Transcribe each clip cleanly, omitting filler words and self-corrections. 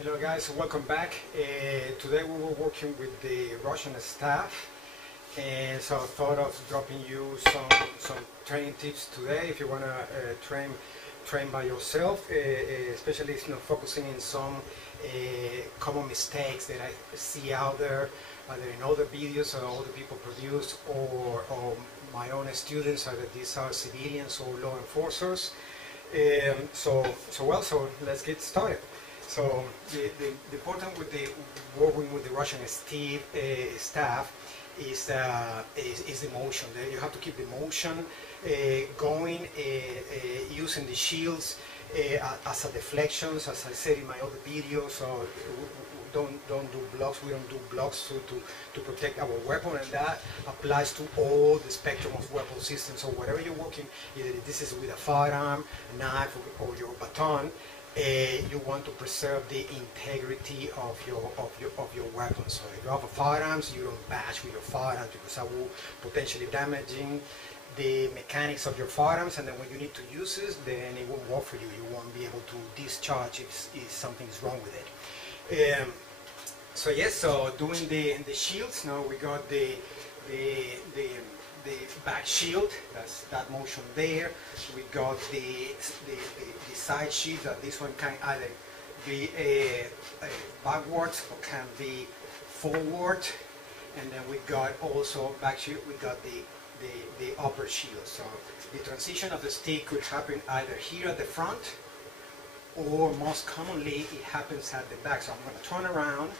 Hello guys, welcome back. Today we were working with the Russian staff, and so I thought of dropping you some training tips today if you want to train by yourself, especially focusing in some common mistakes that I see out there, either in other videos or other people produce, or my own students, either these are civilians or law enforcers. So let's get started. So the important with the working with the Russian staff is the motion. You have to keep the motion going, using the shields as a deflections, as I said in my other videos. So don't do blocks. We don't do blocks to protect our weapon, and that applies to all the spectrum of weapon systems. So whatever you're working, either this is with a firearm, a knife, or your baton. You want to preserve the integrity of your weapon. So if you have a firearms, you don't bash with your firearms, because that will potentially damaging the mechanics of your firearms, and then when you need to use this, then it won't work for you. You won't be able to discharge if something's wrong with it. So yes, so doing the shields, now we got the back shield, that's that motion there. We got the side shield, that this one can either be backwards or can be forward, and then we got also back shield. We got the upper shield. So the transition of the stick could happen either here at the front, or most commonly it happens at the back. So I'm going to turn around.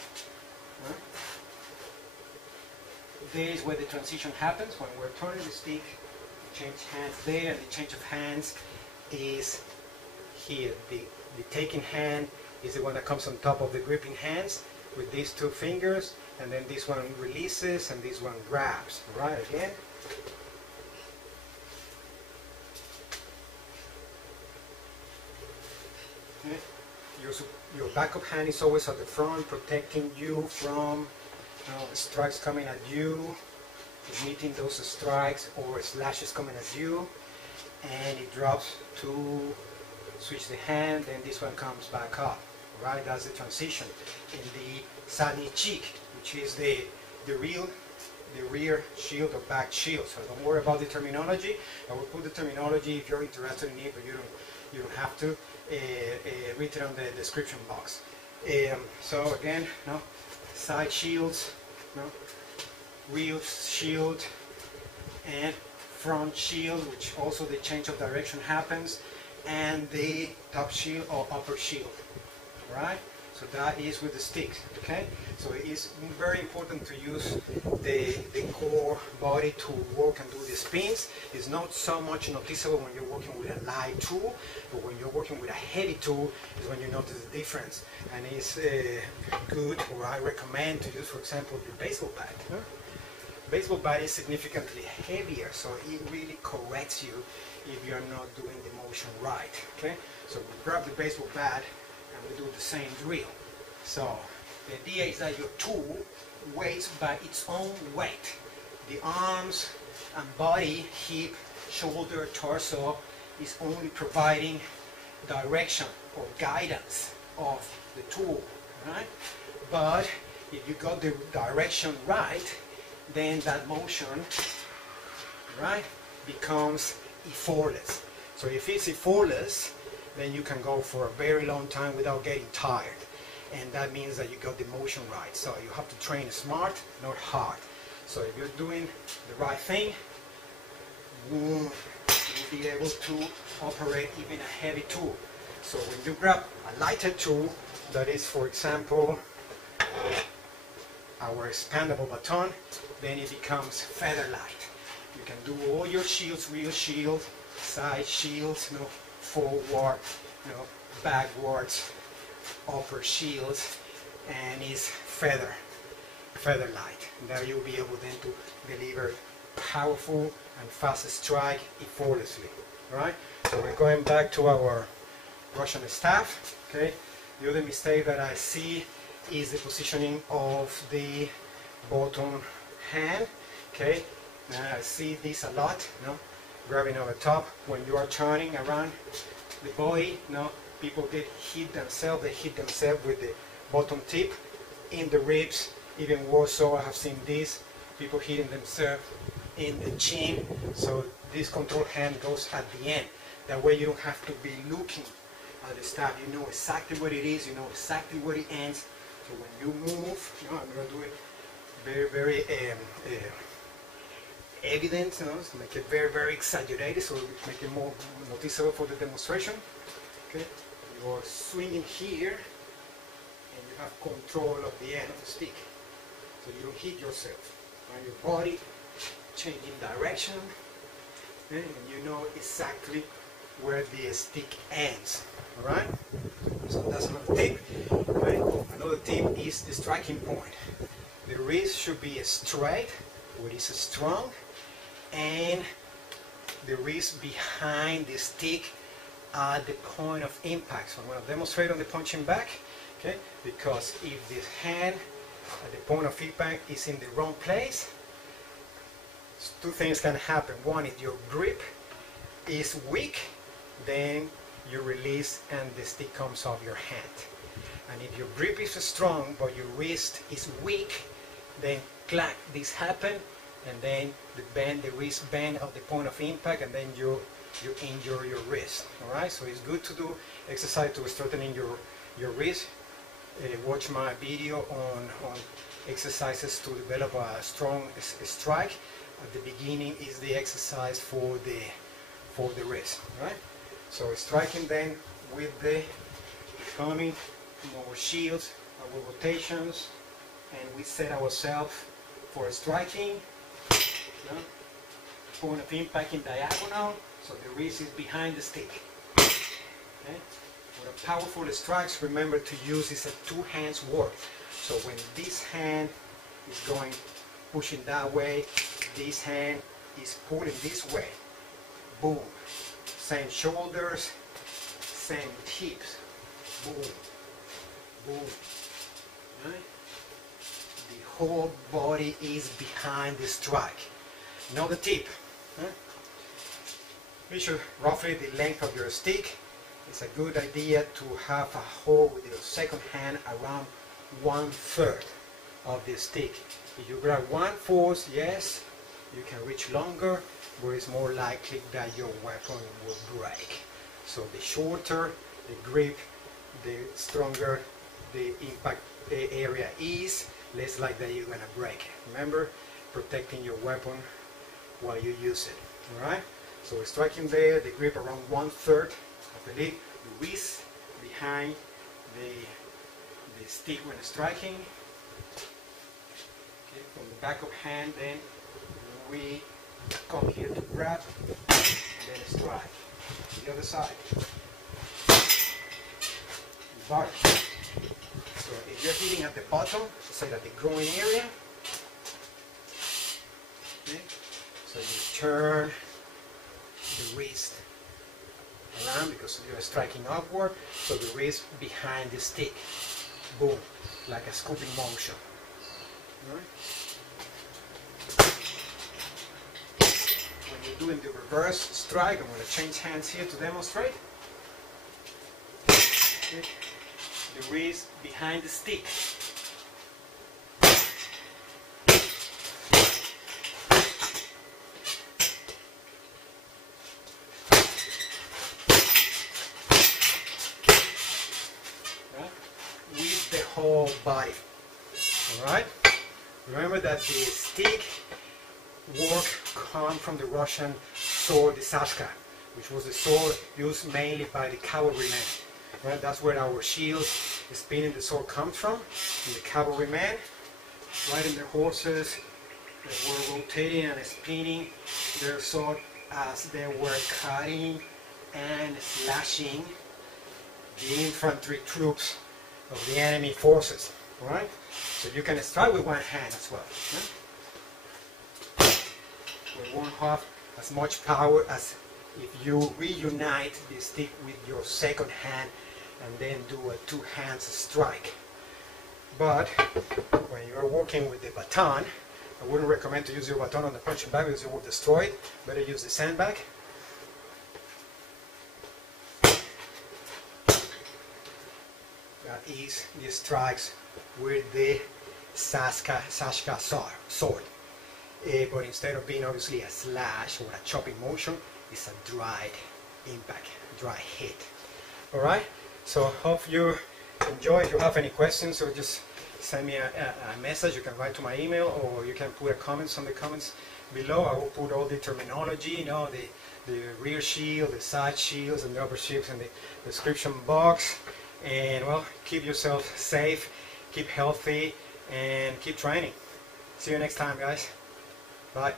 There is where the transition happens, when we're turning the stick, change hands there, and the change of hands is here. The taking hand is the one that comes on top of the gripping hands with these two fingers, and then this one releases and this one grabs. Right, again. Okay. Your backup hand is always at the front, protecting you from strikes coming at you, meeting those strikes or slashes coming at you, and it drops to switch the hand, and this one comes back up. Right, that's the transition. In the Zadniy cheek, which is the rear shield or back shield. So don't worry about the terminology. I will put the terminology if you're interested in it, but you don't have to. Read it on the description box. So again, side shields, rear shield, and front shield, which also the change of direction happens, and the top shield or upper shield. Right? So that is with the sticks. Okay? So it is very important to use the core body to work and do the spins. It's not so much noticeable when you're working with a light tool, but when you're working with a heavy tool is when you notice the difference. And it's good, or I recommend to use, for example, the baseball bat. Baseball bat is significantly heavier, so it really corrects you if you're not doing the motion right. Okay? So we grab the baseball bat and we do the same drill. So the idea is that your tool weighs by its own weight. The arms and body, hip, shoulder, torso is only providing direction or guidance of the tool, right? But if you got the direction right, then that motion, right, becomes effortless. So if it's effortless, then you can go for a very long time without getting tired. And that means that you got the motion right. So you have to train smart, not hard. So if you're doing the right thing, you'll be able to operate even a heavy tool. So when you grab a lighter tool, that is, for example, our expandable baton, then it becomes feather light. You can do all your shields, rear shield, side shields, forward, backwards, upper shields, and it's feather light. Now you'll be able then to deliver powerful and fast strike effortlessly. Right? So we're going back to our Russian staff. Okay. The other mistake that I see is the positioning of the bottom hand. Okay. Now I see this a lot. Grabbing over top when you are turning around the body. People get hit themselves. They hit themselves with bottom tip in the ribs. Even worse, so I have seen this, people hitting themselves in the chin. So this control hand goes at the end. That way you don't have to be looking at the stuff. You know exactly what it is, you know exactly where it ends. So when you move, you know, I'm going to do it very, very evident, you know, to make it very, very exaggerated, so make it more noticeable for the demonstration. Okay, you are swinging here, and you have control of the end of the stick, so you don't hit yourself. And your body changing direction, and you know exactly where the stick ends. All right. So that's another tip. Right? Another tip is the striking point. The wrist should be straight, where it's strong, and the wrist behind the stick at the point of impact. So I'm going to demonstrate on the punching bag, okay? Because if the hand at the point of impact is in the wrong place, two things can happen. One, if your grip is weak, then you release and the stick comes off your hand. And if your grip is strong but your wrist is weak, then clack, this happen, and then the wrist bend at the point of impact, and then you injure your wrist. All right, so it's good to do exercise to strengthening your wrist. Watch my video on exercises to develop a strong strike. At the beginning is the exercise for the wrist. Right. So striking then with the coming our shields, our rotations, and we set ourselves for striking. Point of impact in diagonal, so the wrist is behind the stick. Okay? For a powerful strikes, remember to use this at two hands work. So when this hand is going pushing that way, this hand is pulling this way. Boom. Same shoulders, same hips. Boom. Boom. Right? The whole body is behind the strike. Another tip. Measure roughly the length of your stick. It's a good idea to have a hole with your second hand around 1/3 of the stick. If you grab 1/4, yes, you can reach longer, but it's more likely that your weapon will break. So the shorter the grip, the stronger the impact area is, less likely that you're going to break it. Remember, protecting your weapon while you use it. Alright? So we're striking there, the grip around 1/3 of the leg, the wrist behind the stick when striking. Okay, from the back of hand, then we come here to grab and then strike. The other side. Bar. So if you're hitting at the bottom, say at the groin area, okay, so you turn the wrist around because you're striking upward, so the wrist behind the stick. Boom, like a scooping motion. All right. When you're doing the reverse strike, I'm going to change hands here to demonstrate. Okay. The wrist behind the stick. With the whole body. Alright? Remember that the stick work comes from the Russian sword, the Sashka, which was the sword used mainly by the cavalrymen. Right? That's where our shields, the spinning the sword comes from, and the cavalrymen riding their horses, they were rotating and spinning their sword as they were cutting and slashing the infantry troops of the enemy forces. Alright? So you can strike with one hand as well. Right? We won't have as much power as if you reunite the stick with your second hand and then do a two-hand strike. But when you are working with the baton, I wouldn't recommend to use your baton on the punching bag because you will destroy it. Better use the sandbag. is the strikes with the Sashka sword. But instead of being obviously a slash or a chopping motion, it's a dried impact, dry hit. Alright, so hope you enjoy. If you have any questions, or just send me a message. You can write to my email, or you can put a comments on the comments below. I will put all the terminology, you know, the rear shield, the side shields, and the upper shields in the description box. And well, keep yourself safe, keep healthy, and keep training. See you next time, guys. Bye.